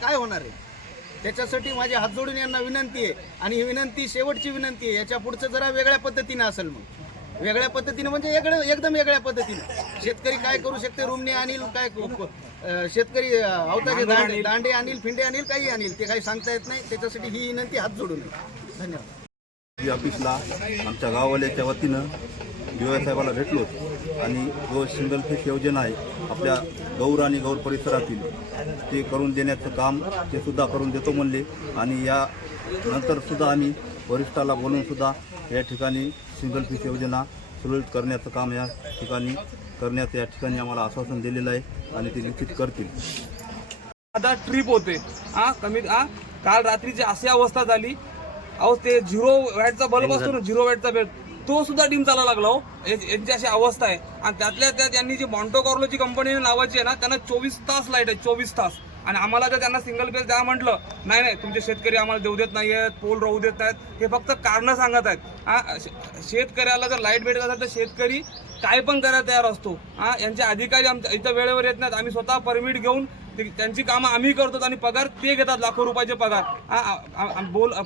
काय होणार आहे? त्याच्यासाठी माझी हात जोडून यांना विनंती आहे, आणि ही विनंती शेवटची विनंती आहे. याच्या पुढचं जरा वेगळ्या पद्धतीनं असेल, मग वेगळ्या पद्धतीनं म्हणजे एकदम वेगळ्या पद्धतीनं शेतकरी काय करू शकते, रुमणे आणील काय, शेतकरी अवताचे दांडे आणील, फिंडे आणील, काही आणील, ते काही सांगता येत नाही. त्याच्यासाठी ही विनंती हात जोडून आहे. धन्यवाद. ऑफिसला आमच्या गाववाल्याच्या वतीनं DY साहेबाला भेटलो आणि जो सिंगल फेस योजना आहे आपल्या गौर आणि गौर परिसरातील ते करून देण्याचं काम ते सुद्धा करून देतो म्हणले. आणि या नंतर सुद्धा आम्ही वरिष्ठाला बोलून सुद्धा या ठिकाणी सिंगल फेस योजना सुरळीत करण्याचं काम या ठिकाणी करण्याचं या ठिकाणी आम्हाला आश्वासन दिलेलं आहे आणि ते निश्चित करतील. आता ट्रिप होते काल रात्रीची अशी अवस्था झाली. अहो ते 0 वॅटचा बल्ब असतो ना, 0 वॅटचा बल्ब, तो सुद्धा डिम चालायला लागला. हो यांची अशी अवस्था आहे. आणि त्यातल्या त्यात यांनी जी मॉन्टो कार्लोची कंपनी नावाची आहे ना, त्यांना 24 तास लाईट आहे, 24 तास. आणि आम्हाला जर त्यांना सिंगल फेज द्या म्हटलं, नाही तुमचे शेतकरी आम्हाला देऊ देत नाही आहेत, पोल राहू देत नाहीत, हे फक्त कारणं सांगत आहेत. शेतकऱ्याला जर लाईट भेटत असेल तर शेतकरी काय पण करायला तयार असतो. यांचे अधिकारी आमच्या इथं वेळेवर येत नाहीत. आम्ही स्वतः परमिट घेऊन त्यांची कामं आम्ही करतो आणि पगार ते घेतात, लाखो रुपयाचे पगार.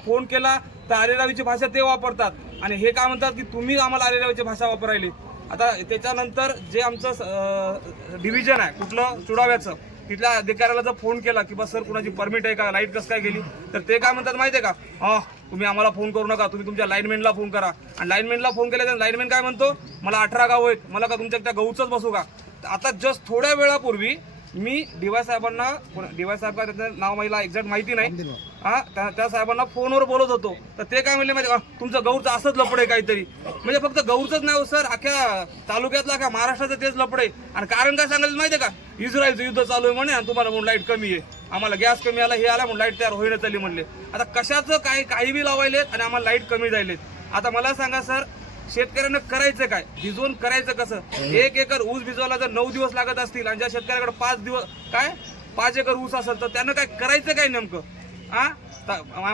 फोन केला तर आरेरावीची भाषा ते वापरतात आणि हे काय म्हणतात की तुम्ही आम्हाला आरेरावीची भाषा वापरायली. आता त्याच्यानंतर जे आमचं डिव्हिजन आहे कुठलं चुडाव्याचं, तिथल्या अधिकाऱ्याला जर फोन केला की बस सर कुणाची परमिट आहे का, लाईट कसं काय गेली, तर ते काय म्हणतात माहिती आहे का, तुम्ही आम्हाला फोन करू नका, तुम्ही तुमच्या लाईनमॅनला फोन करा. आणि लाईनमॅनला फोन केला तर लाईनमॅन काय म्हणतो, मला 18 गाव आहेत, मला का तुमच्या त्या गहूचंच बसू का. आता जस्ट थोड्या वेळापूर्वी मी DY साहेबांना, DY साहेब का त्याचं नाव मला एक्झॅक्ट माहिती नाही, त्या साहेबांना फोनवर बोलत होतो. तर ते काय म्हणले माहिती का, तुमचं गौरचं असंच लपडे काहीतरी. म्हणजे फक्त गौरचंच नाही सर, अख्ख्या तालुक्यातलं अख्ख्या महाराष्ट्राचं तेच लपडे. आणि कारण काय सांगायचं माहिती आहे का, इस्रायलचं युद्ध चालू आहे म्हणे आणि तुम्हाला म्हणून लाईट कमी आहे, आम्हाला गॅस कमी आला, हे आला म्हणून लाईट तयार होईना चालली म्हणले. आता कशाचं काही बी लावायलेत आणि आम्हाला लाईट कमी जायलेत. आता मला सांगा सर, शेतकऱ्यांना करायचं काय, भिजवून करायचं कसं. 1 एकर ऊस भिजवायला जर 9 दिवस लागत असतील आणि ज्या शेतकऱ्याकडे 5 एकर ऊस असेल तर त्यांना काय करायचं काय नेमकं.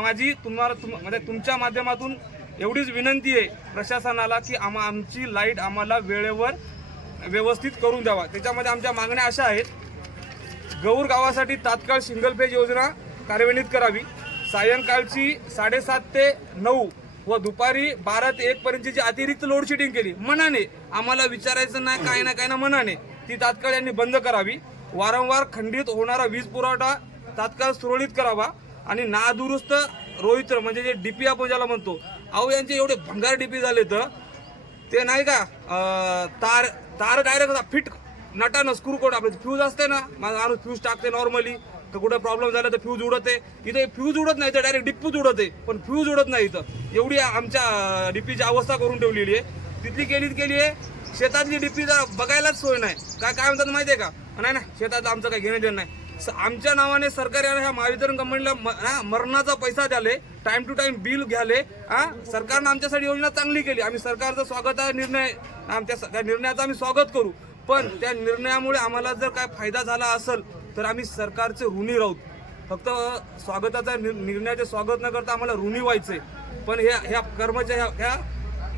माझी म्हणजे तुमच्या माध्यमातून एवढीच विनंती आहे प्रशासनाला की आमची लाईट आम्हाला वेळेवर व्यवस्थित करून द्यावा. त्याच्यामध्ये आमच्या मागण्या अशा आहेत, गौर गावासाठी तात्काळ सिंगल फेज योजना कार्यान्वित करावी. सायंकाळची 7:30 ते 9 व दुपारी 12 ते 1 पर्यंतची जी अतिरिक्त लोडशेडिंग केली मनाने, आम्हाला विचारायचं नाही काय ना मनाने, ती तात्काळ यांनी बंद करावी. वारंवार खंडित होणारा वीज पुरवठा तात्काळ सुरळीत करावा. आणि नादुरुस्त रोहित्र म्हणजे जे डीपी आपण ज्याला म्हणतो, अहो यांचे एवढे भंगार डीपी झाले तर ते नाही का, तार डायरेक्ट फिट नटानं स्क्रू कोड, आपलं फ्यूज असते ना, माझा माणूस फ्यूज टाकते नॉर्मली, तर कुठे प्रॉब्लेम झाला तर फ्यूज उडते. इथे फ्यूज उडत नाही, तर डायरेक्ट डिप्पूच उडते, पण फ्यूज उडत नाही इथं. एवढी आमच्या डीपीची अवस्था करून ठेवलेली आहे. तिथली केली आहे. शेतातली डीपी जरा बघायलाच सोय नाही. काय म्हणतात माहिती आहे का, नाही ना शेतात आमचं काही घेणं देणं नाही. आमच्या नावाने सरकारने ह्या महावितरण कंपनीला मरणाचा पैसा द्याले, टाइम टू टाइम बिल घ्याले. सरकारनं आमच्यासाठी योजना चांगली केली, आम्ही सरकारचा स्वागत निर्णय, त्या निर्णयाचं आम्ही स्वागत करू. पण त्या निर्णयामुळे आम्हाला जर काय फायदा झाला असेल तर आम्ही सरकारचे ऋणी राहू. फक्त स्वागताचा निर्णयाचे स्वागत न करता आम्हाला ऋणी व्हायचंय. पण ह्या ह्या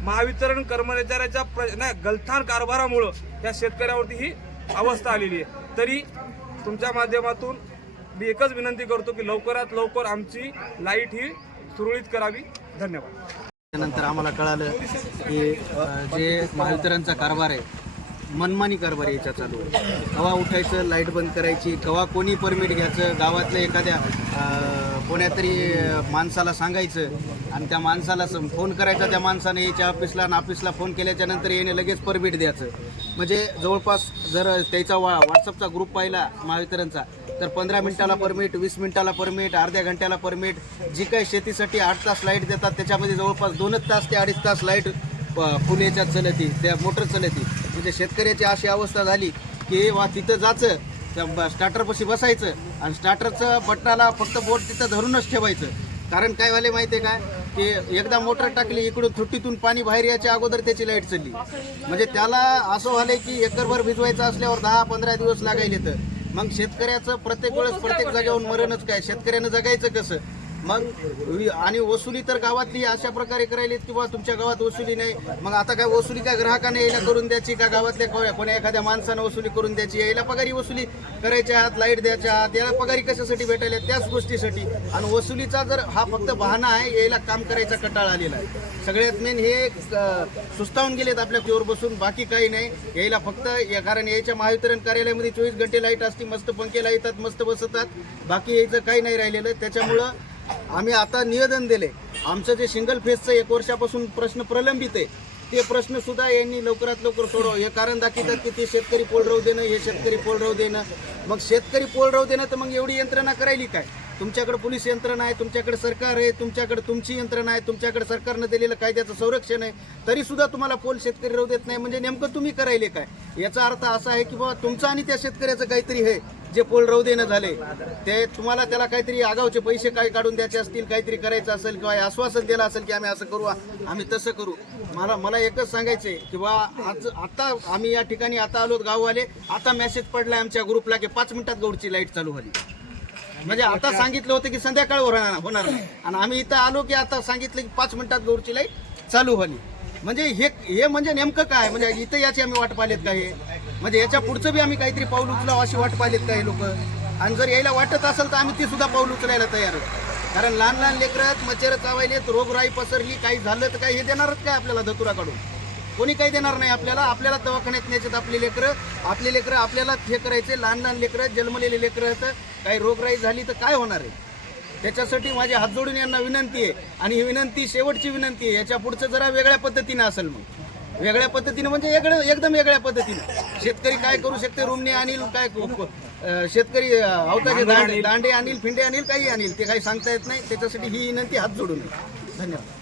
महावितरण कर्मचाऱ्याच्या गलथान कारभारामुळं ह्या शेतकऱ्यावरती ही अवस्था आलेली आहे. तरी तुमच्या माध्यमातून मी एकच विनंती करतो की लवकरात लवकर आमची लाईट ही सुरळीत करावी. धन्यवाद. त्यानंतर आम्हाला कळालं की जे महावितरणचा कारभार आहे, मनमानी कारभार याच्या चालू आहे. कवा उठायचं, लाईट बंद करायची, कवा कोणी परमिट घ्यायचं, गावातल्या एखाद्या कोण्यातरी माणसाला सांगायचं आणि त्या माणसाला फोन करायचा, त्या माणसाने याच्या ऑफिसला फोन केल्याच्या नंतर याने लगेच परमिट द्यायचं. म्हणजे जवळपास जर त्याचा व्हॉट्सअपचा ग्रुप पाहिला महावितरणचा तर 15 मिनिटाला परमिट, 20 मिनिटाला परमिट, अर्ध्या घंट्याला परमिट. जी काही शेतीसाठी 8 तास लाईट देतात त्याच्यामध्ये जवळपास 2 तास ते 2.5 तास लाईट फुल याच्यात चलती, त्या मोटर चलती. म्हणजे शेतकऱ्याची अशी अवस्था झाली की तिथं जायचं, त्या स्टार्टरपाशी बसायचं आणि स्टार्टरचं बटनाला फक्त बोट तिथं धरूनच ठेवायचं. कारण काय व्हायला माहिती आहे काय, की एकदा मोटर टाकली इकडून थुट्टीतून पाणी बाहेर यायच्या अगोदर त्याची लाईट चालली. म्हणजे त्याला असं झालंय की एकरभर भिजवायचं असल्यावर 10-15 दिवस लागायले. तर मग शेतकऱ्याचं प्रत्येक वेळेस प्रत्येक जागेवरून मरणच काय, शेतकऱ्यानं जगायचं कसं. मग आणि वसुली तर गावातली अशा प्रकारे करायली किंवा तुमच्या गावात वसुली नाही, मग आता काय वसुली काय ग्राहकाने यायला करून द्यायची का गावातल्या कोण्या एखाद्या माणसानं वसुली करून द्यायची, यायला पगारी वसुली करायच्या आहात, लाईट द्यायच्या आहात, याला पगारी कशासाठी भेटायला, त्याच गोष्टीसाठी. आणि वसुलीचा जर हा फक्त बहाणा आहे, यायला काम करायचा कटाळ आलेला आहे. सगळ्यात मेन हे सुस्तावून गेलेत आपल्या फ्लोअर बसून, बाकी काही नाही. यायला फक्त कारण यायच्या महावितरण कार्यालयामध्ये 24 घंटे लाईट असते, मस्त पंखे लावतात, मस्त बसतात, बाकी यायचं काही नाही राहिलेलं. त्याच्यामुळं आम्ही आता निवेदन दिले. आमचं जे सिंगल फेजचं 1 वर्षापासून प्रश्न प्रलंबित आहे, ते प्रश्न सुद्धा यांनी लवकरात लवकर सोडव. हे कारण दाखवतात की ते शेतकरी पोलराव देणं, हे शेतकरी पोलराव देणं. मग शेतकरी पोलराव देणं तर मग एवढी यंत्रणा करायली काय? तुमच्याकडे पोलीस यंत्रणा आहे, तुमच्याकडे सरकार आहे, तुमच्याकडे तुमची यंत्रणा आहे, तुमच्याकडे सरकारनं दिलेलं कायद्याचं संरक्षण आहे, तरी सुद्धा तुम्हाला पोल शेतकरी राहू देत नाही. म्हणजे नेमकं तुम्ही करायले काय? याचा अर्थ असा आहे की बाबा तुमचं आणि त्या शेतकऱ्याचं काहीतरी आहे जे पोल राहू देणं झाले, ते तुम्हाला त्याला काहीतरी आगावचे पैसे काय काढून द्यायचे असतील, काहीतरी करायचं असेल किंवा आश्वासन दिलं असेल की आम्ही असं करू, आम्ही तसं करू. मला एकच सांगायचंय की बा आता आम्ही या ठिकाणी आता आलो गाववाले, आता मेसेज पडलाय आमच्या ग्रुपला की 5 मिनिटात गौडची लाईट चालू झाली. म्हणजे आता सांगितलं होतं की संध्याकाळ होणार नाही, आणि आम्ही इथं आलो की आता सांगितलं की 5 मिनिटात गौडची लाईट चालू झाली. म्हणजे हे म्हणजे नेमकं काय? म्हणजे इथं याची आम्ही वाट पाहिलेत का? हे म्हणजे याच्या पुढचं बी आम्ही काहीतरी पाऊल उचलावं अशी वाट पाहिलेत का हे लोक? आणि जर यायला वाटत असेल तर आम्ही ती सुद्धा पाऊल उचलायला तयार आहोत. कारण लहान लहान लेकरं आहेत, मच्छर चावायलेत, रोगराई पसरली, काही झालं तर काही हे देणारच काय आपल्याला धतुरा काढून? कोणी काही देणार नाही आपल्याला दवाखान्यात न्यायचे आपले लेकरं आपल्याला हे करायचे. लहान लहान लेकरं, जन्मलेले लेकरं आहेत, काही रोगराई झाली तर काय होणार आहे? त्याच्यासाठी माझे हात जोडून यांना विनंती आहे, आणि ही विनंती शेवटची विनंती आहे. याच्या पुढचं जरा वेगळ्या पद्धतीनं असेल, मग वेगळ्या पद्धतीनं म्हणजे एकदम वेगळ्या पद्धतीनं शेतकरी काय करू शकते, रुमणे आणील काय, शेतकरी अवताचे दांडे आणील, फिंडे आणील, काही आणील, ते काही सांगता येत नाही. त्याच्यासाठी ही विनंती हात जोडून. धन्यवाद.